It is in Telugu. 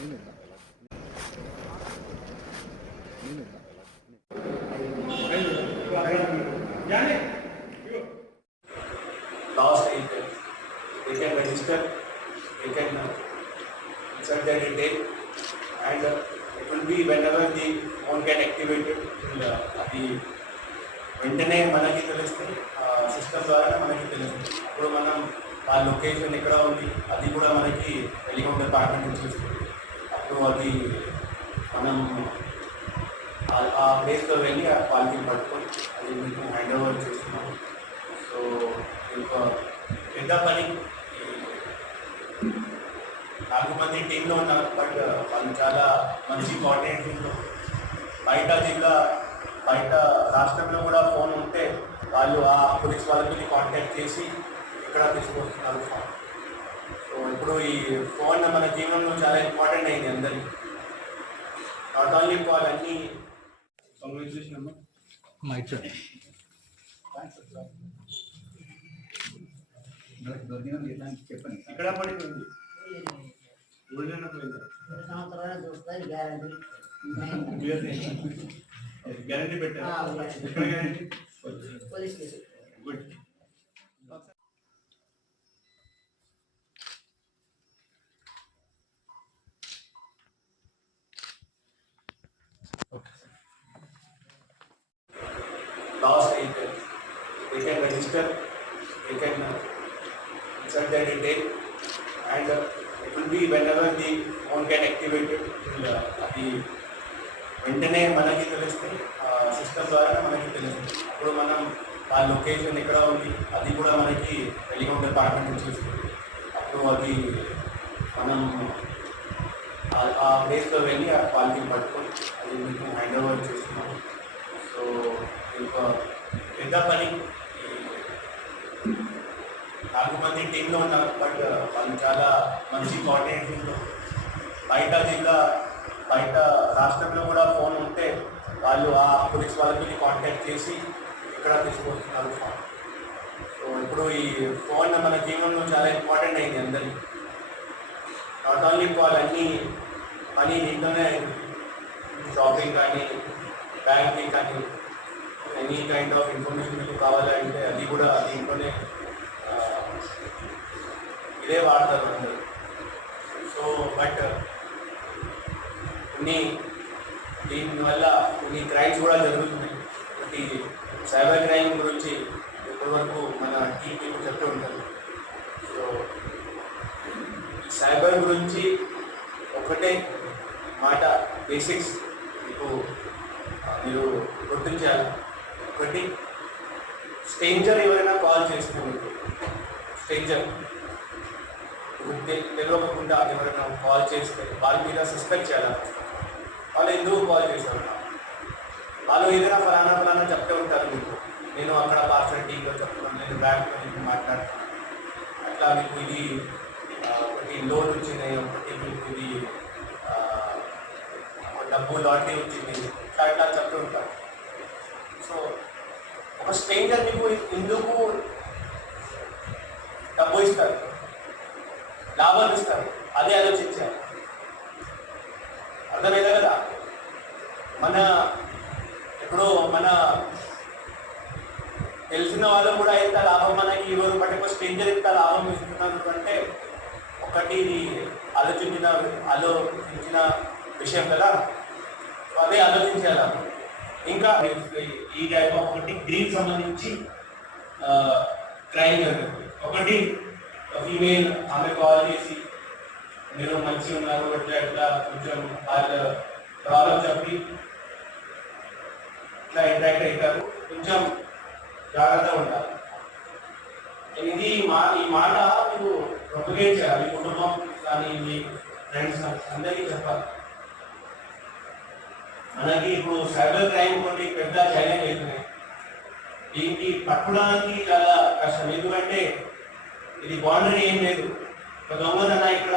Last agent, they can register, they can insert their detail, and it will be whenever the phone get activated, the వెంటనే మనకి తెలుస్తుంది, సిస్టమ్ ద్వారా మనకి తెలుస్తుంది. అప్పుడు మనం ఆ లొకేషన్ ఎక్కడ ఉంది అది కూడా మనకి టెలికాం డిపార్ట్మెంట్ నుంచి వస్తుంది. అప్పుడు అది మనం ఆ ప్లేస్లో వెళ్ళి ఆ క్వాలిటీని పట్టుకొని అది మీకు హ్యాండ్ ఓవర్ చేస్తున్నాము. సో ఒక పెద్ద పని, 4 మంది టీంలో ఉన్నారు. బట్ వాళ్ళు చాలా మంచి కోఆర్డినేషన్లో బయట జిల్లా బయట రాష్ట్రంలో కూడా ఫోన్ ఉంటే వాళ్ళు ఆ పోలీస్ వాళ్ళకి కాంటాక్ట్ చేసి ఇక్కడ తీసుకొస్తున్నారు ఫోన్. సో ఇప్పుడు ఈ ఫోన్ మన జీవనంలో చాలా ఇంపార్టెంట్ అయింది అందరికీ. నాట్ ఓన్లీ కాల్, అన్ని కంగ్రాచులేషన్ అమ్మా. చెప్పండి ఇక్కడ పడిపోయింది గ్యారంటీ పెట్టారు. Good. Last agent, they can register, they can insert their detail, and it will be whenever the phone get activated, అది వెంటనే మనకి తెలుస్తుంది, సిస్టమ్ ద్వారా మనకి తెలుస్తుంది. అప్పుడు మనం ఆ లొకేషన్ ఎక్కడ ఉంది అది కూడా మనకి టెలికాం డిపార్ట్మెంట్ నుంచి వస్తుంది. అప్పుడు అది మనం ఆ ప్లేస్లో వెళ్ళి ఆ క్వాలిటీని పట్టుకొని అది మీకు హ్యాండ్ ఓవర్ చేస్తున్నాము. సో ఒక పెద్ద పని, 4 మంది టీంలో ఉన్నారు. బట్ వాళ్ళు చాలా మంచి కోఆర్డినేషన్లో బయట జిల్లా బయట రాష్ట్రంలో కూడా ఫోన్ ఉంటే వాళ్ళు ఆ పోలీస్ వాళ్ళకి కాంటాక్ట్ చేసి ఇక్కడ తీసుకొస్తున్నారు ఫోన్. సో ఇప్పుడు ఈ ఫోన్ మన జీవనంలో చాలా ఇంపార్టెంట్ అయింది అందరికీ. నాట్ ఓన్లీ కాల్, అన్ని పని దీంట్లోనే, షాపింగ్ కానీ బ్యాంకింగ్ కానీ ఎనీ కైండ్ ఆఫ్ ఇన్ఫర్మేషన్ మీకు కావాలంటే అది కూడా దీంట్లోనే ఇదే వాడతారు అందరు. సో బట్ దీనివల్ల కొన్ని క్రైమ్స్ కూడా జరుగుతున్నాయి. ఒకటి సైబర్ క్రైమ్ గురించి ఇప్పటివరకు మన టీం మీకు చెప్తూ ఉంటారు. సో సైబర్ గురించి ఒకటే మాట, బేసిక్స్ మీకు మీరు గుర్తించాలి. ఒకటి, స్ట్రేంజర్ ఎవరైనా కాల్ చేస్తే మీకు స్ట్రేంజర్ తెలియకుండా ఎవరైనా కాల్ చేస్తే వాళ్ళ మీద సస్పెక్ట్ చేయాలి. వాళ్ళు ఎందుకు కాల్ చేశారు, వాళ్ళు ఏదైనా ఫలానా చెప్తూ ఉంటారు మీకు, నేను అక్కడ పార్సల్ టీంలో చెప్తున్నాను, నేను బ్యాంక్లో మీకు మాట్లాడుతున్నాను, అట్లా మీకు ఇది ఒకటి లోన్ వచ్చింది, ఒకటి మీకు ఇది డబ్బు లాటరీ వచ్చింది, ఇట్లా చెప్తూ ఉంటారు. సో ఒక స్ట్రేంజర్ మీకు ఎందుకు డబ్బు ఇస్తారు, లాభాలు ఇస్తారు, అదే ఆలోచించారు. అర్థమైందా కదా? ఇప్పుడు మన తెలిసిన వాళ్ళు కూడా ఎంత లాభం మనకి ఇవ్వరు, బట్ ఒక స్ట్రేంజర్ ఎంత లాభం ఇస్తున్నారు అంటే ఒకటి ఆలోచించిన విషయం కదా. అదే ఆలోచించాలి. ఇంకా ఈ టైప్ ఆఫ్ ఒకటి గ్రీన్ సంబంధించి క్రైమ్ జరుగుతుంది. ఒకటి ఫీమేల్, ఆమె కాల్ చేసి మీరు మంచిగా ఉన్నారు అట్లా కొంచెం వాళ్ళ ప్రాబ్లం చెప్పి ఇట్లా ఇంట్రాక్ట్ అవుతారు. కొంచెం జాగ్రత్తగా ఉండాలి. ఇది ఈ మాట మీరు ప్రొపగేట్ చేయాలి. మీ కుటుంబం కానీ మీ ఫ్రెండ్స్ అందరికీ చెప్పాలి. మనకి ఇప్పుడు సైబర్ క్రైమ్ కొన్ని పెద్ద ఛాలెంజ్ అవుతున్నాయి. దీనికి పట్టుకోవడానికి చాలా కష్టం. ఎందుకంటే ఇది బౌండరీ ఏం లేదు. ఒక దొంగతన ఇక్కడ